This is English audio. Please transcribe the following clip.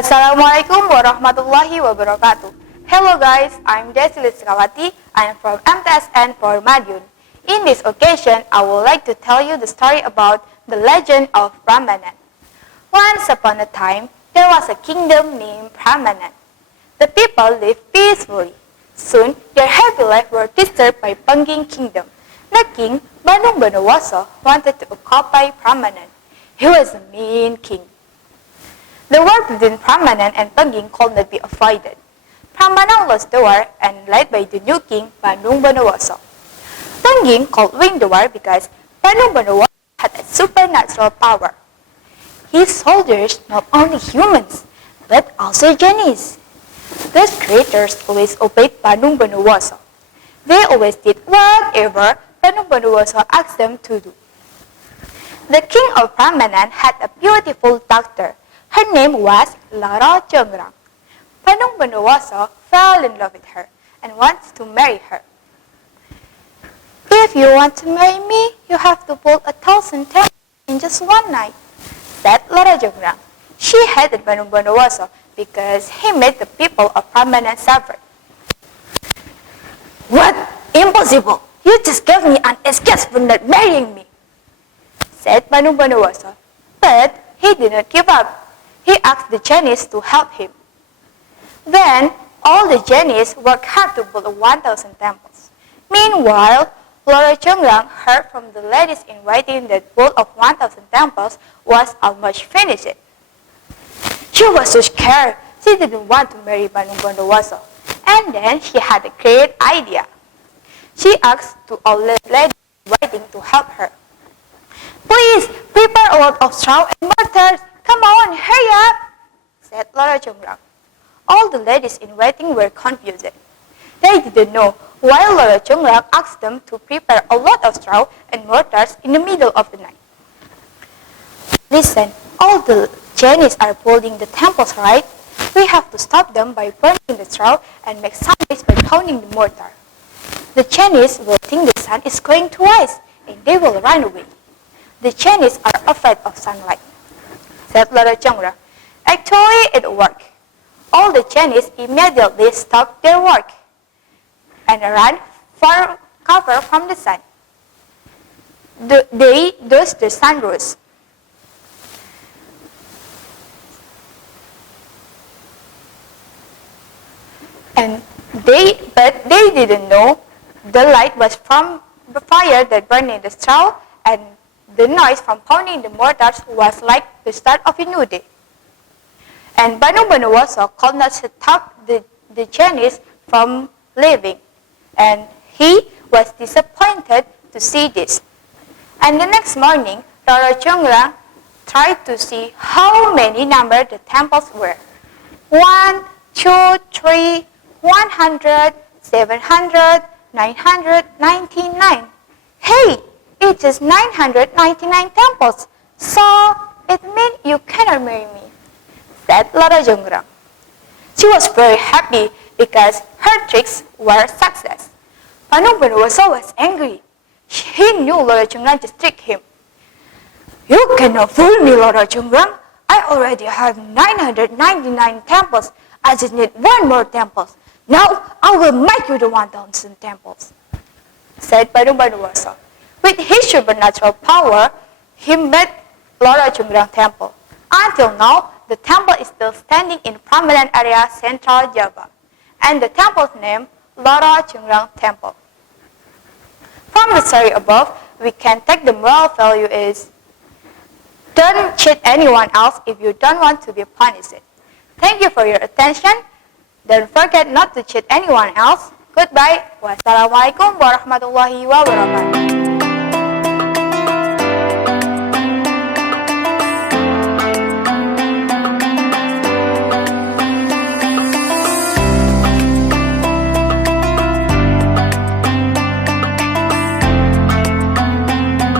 Assalamualaikum warahmatullahi wabarakatuh. Hello guys, I'm Desi Liskawati. I'm from MTSN for Madiun. In this occasion, I would like to tell you the story about the legend of Prambanan. Once upon a time, there was a kingdom named Prambanan. The people lived peacefully. Soon, their happy life was disturbed by Pengging kingdom. The king, Bandung Bondowoso, wanted to occupy Prambanan. He was a mean king. The war between Prambanan and Pengging could not be avoided. Prambanan lost the war and led by the new king, Bandung Bondowoso. Pengging could win the war because Bandung Bondowoso had a supernatural power. His soldiers not only humans, but also genies. Those creatures always obeyed Bandung Bondowoso. They always did whatever Bandung Bondowoso asked them to do. The king of Prambanan had a beautiful daughter. Her name was Loro Jonggrang. Bandung Bondowoso fell in love with her and wants to marry her. If you want to marry me, you have to build 1,000 temples in just one night, said Loro Jonggrang. She hated Bandung Bondowoso because he made the people of Prambanan suffer. What? Impossible! You just gave me an excuse for not marrying me, said Bandung Bondowoso. But he did not give up. He asked the genies to help him. Then, all the genies worked hard to build 1,000 temples. Meanwhile, Loro Jonggrang heard from the ladies in waiting that the build of 1,000 temples was almost finished. She was so scared, she didn't want to marry Bandung Bondowoso. And then she had a great idea. She asked to all the ladies in waiting to help her. Please, prepare a lot of straw and mortar. Come on, hurry up, said Loro Jonggrang. All the ladies in waiting were confused. They didn't know why Loro Jonggrang asked them to prepare a lot of straw and mortars in the middle of the night. Listen, all the genies are building the temples, right? We have to stop them by burning the straw and make some noise by pounding the mortar. The genies will think the sun is going to rise and they will run away. The genies are afraid of sunlight, said Loro Jonggrang. Actually, it worked. All the genies immediately stopped their work and ran for cover from the sun. They dodged the sun rays. But they didn't know the light was from the fire that burned in the straw, and the noise from pounding the mortars was like the start of a new day. And Bandung Bondowoso could not stop the genies from leaving, and he was disappointed to see this. And the next morning, Loro Jonggrang tried to see how many number the temples were. 1, 2, 3, 100, 700, 999. Hey! It is 999 temples, so it means you cannot marry me, said Loro Jonggrang. She was very happy because her tricks were a success. Bandung Bondowoso was angry. He knew Loro Jonggrang just tricked him. You cannot fool me, Loro Jonggrang. I already have 999 temples. I just need one more temple. Now I will make you the 1,000 temples, said Bandung Bondowoso. With his supernatural power, he made Loro Jonggrang temple. Until now, the temple is still standing in Prambanan area, Central Java, and the temple's name, Loro Jonggrang Temple. From the story above, we can take the moral value is, don't cheat anyone else if you don't want to be punished. Thank you for your attention. Don't forget not to cheat anyone else. Goodbye. Wassalamualaikum warahmatullahi wabarakatuh.